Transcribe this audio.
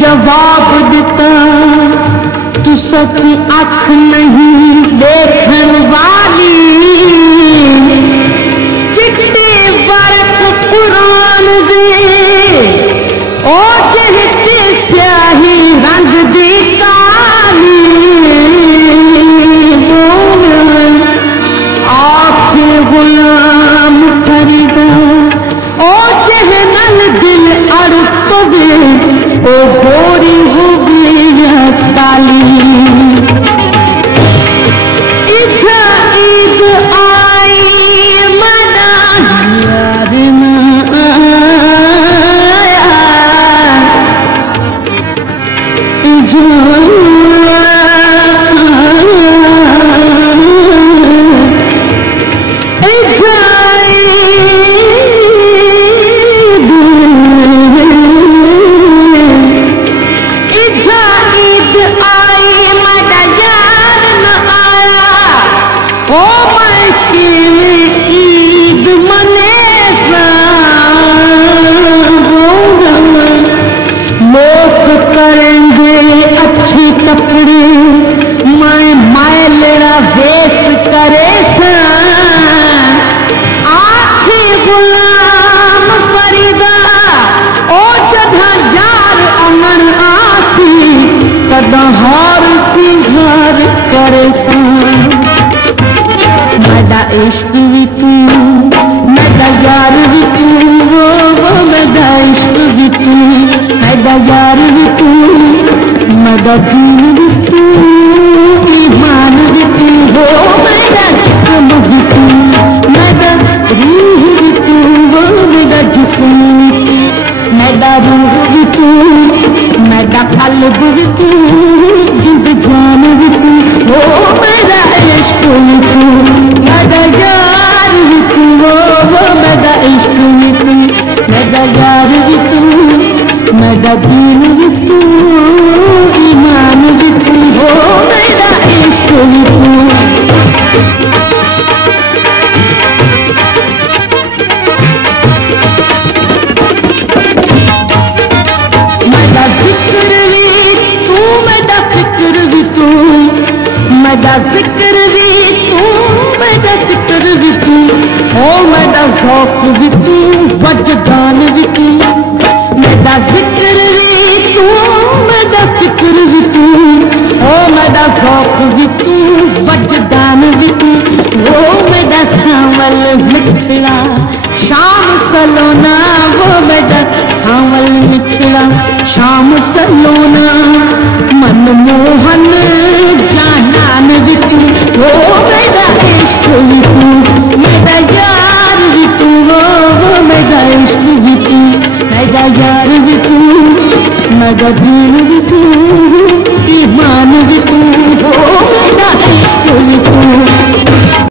जवाब दिता तू सकी अख नहीं देखन वाली चिट्टे वर्क कुरान दे ओ जहते स्याही रंग दी काली आखे गुलाम फरीदा ओ जहनल दिल अड़ पवे ओ गोरी हो गई काली इच्छा ईद आई मना यार न हार सिंगार करे मेरा इश्क भी तू मेरा यार भी तू वो मेरा इश्क भी तू मेरा यार भी तू मेरा दीन भी तू ईमान भी तू हो मेरा जिस्म भी तू मेरा रूह भी तू वो मेरा जिस्म भी तू मेरा रूह भी तू मेरा कल्ब भी तू जिंद जान भी तू वो मेरा इश्क भी तू मेरा यार भी तू वो मेरा इश्क भी तू मेरा यार भी तू मेरा दीन भी तू ईमान भी तू वो मेरा इश्क भी तू मेरा जिक्र भी तू मेरा फिक्र भी तू ओ मेरा ज़ौक़ भी तू वजदान भी तू मेरा जिक्र भी तू मेरा फिक्र भी तू ओ मेरा ज़ौक़ भी तू वजदान भी तू वो मेरा सांवल मिठड़ा शाम सलोना वो मेरा सांवल मिठड़ा शाम सलोना मनमोहन जानान भी तू वो मेरा इश्क भी तू मेरा यार भी तू वो मेरा इश्क भी तू मेरा यार भी तू मेरा दीन